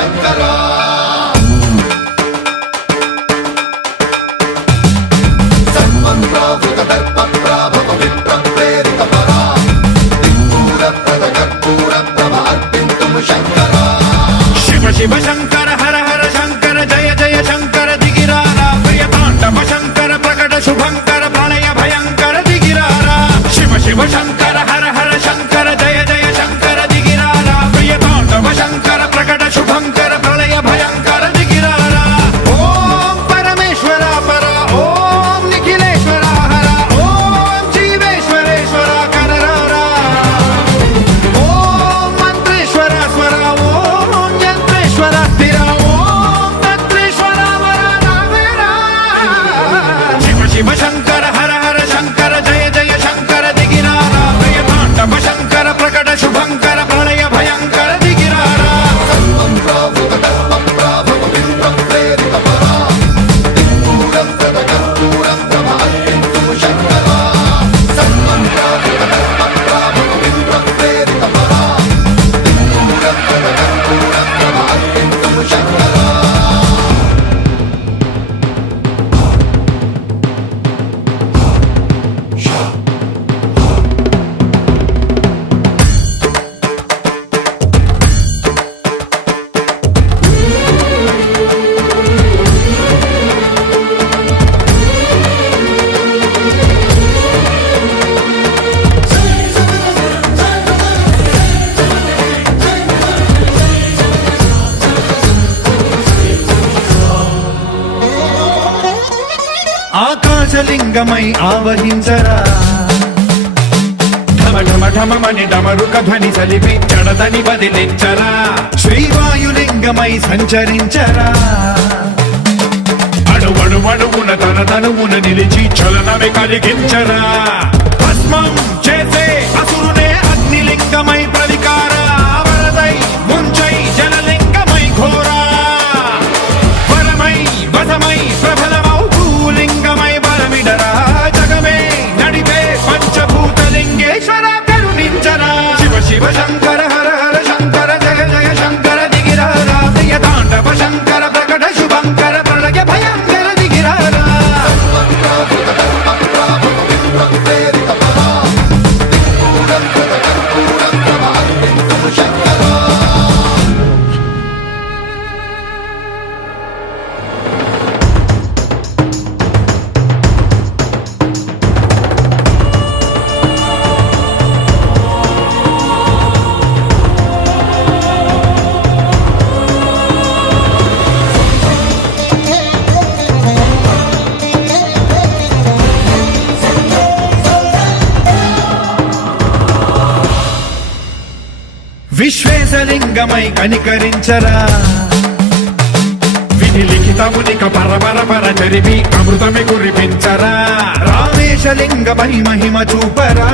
శంకర సన్మంత్రావృత దర్ప ప్రాభవ విప్ర ప్రేరిత పరా దిక్పూర ప్రద కర్పూర ప్రభ అర్పింతుము శంకర శివ శివ శంకర హర హర శంకర జయ జయ శంకర దిగిరారా ప్రియ తాండవ శంకర ప్రకట శుభంకర ప్రళయ భయంకర దిగిరారా శివ శివ శంకర హర హర శంకర జయ జయ శంకర దిగిరారా ప్రియ తాండవ శంకర ప్రకట శుభంకర ప్రళయ భయంకర దిగిరారా ఓం పరమేశ్వర పర ఓం నిఖిలేశ్వర హర ఓం జీవేశ్వరేశ్వర కరరారా ఓం మంత్రేశ్వర స్వర ఓం యంత్రేశ్వర స్థిర ఓం తంత్రేశ్వర వర నావేరా శివ శివ శంకర హర హర శంకర జయ జయ శంకర దిగిరారా ప్రియ తాండవ శంకర ప్రకట శుభంకర ప్రళయ భయంకర దిగిరారా సన్మంత్రావృత దర్ప ప్రాభవ విప్ర ప్రేరిత పరా దిక్పూర ప్రద కర్పూర ప్రభ అర్పింతుము శంకర సన్మంత్రావృత దర్ప ప్రాభవ విప్ర ప్రేరిత పరా దిక్పూర ప్రద కర్పూర ప్రభ అర్పింతుము శంకర ఆకాశలింగమై ఆవహించరా ఢమ ఢమ ఢమమని డమరుక ధ్వని సలిపి జడదని బదిలించరా శ్రీవాయులింగమై సంచరించరా అణువణువున తన తనువున నిలిచి చలనమే కలిగించరా భస్మం చేసే అసురునే అగ్నిలింగమై ప్రవికార వరదై ముంచై జలలింగమై ఘోరా వరమై వసమై ప్రబలమౌ భూలింగమై బలమిడరా జగమే నడిపే పంచభూతలింగేశ్వర కరుణించరా శివ శివ శంకర హర హర శంకర జయ జయ శంకర దిగిరారా ప్రియ తాండవ శంకర ప్రకట శుభంకర ప్రళయ భయంకర దిగిరారా సన్మంత్రావృత దర్ప ప్రాభవ విప్ర ప్రేరిత పరా దిక్పూర ప్రద కర్పూర ప్రభ అర్పింతుము శంకర విశ్వేశలింగమై కనికరించరా విధి లిఖితమునిక పరపర పర జరిపి అమృతమి కురిపించరా రామేశలింగమై మహిమ చూపరా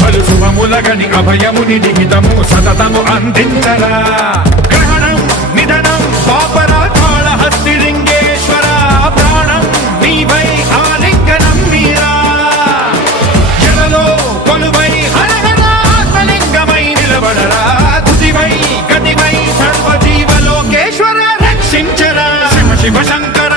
పలు శుభములగని అభయముని లిఖితము సతతము అందించరా గ్రహణం నిధనం పాపరా కాళహస్తి లింగేశ్వర ప్రాణం నీవై ఆలింగనం మీరా జలలో కొలువై హర హర ఆత్మలింగమై నిలబడరా తుదివై గతివై సర్వజీవలోకేశ్వర రక్షించరా శివ శివ శంకర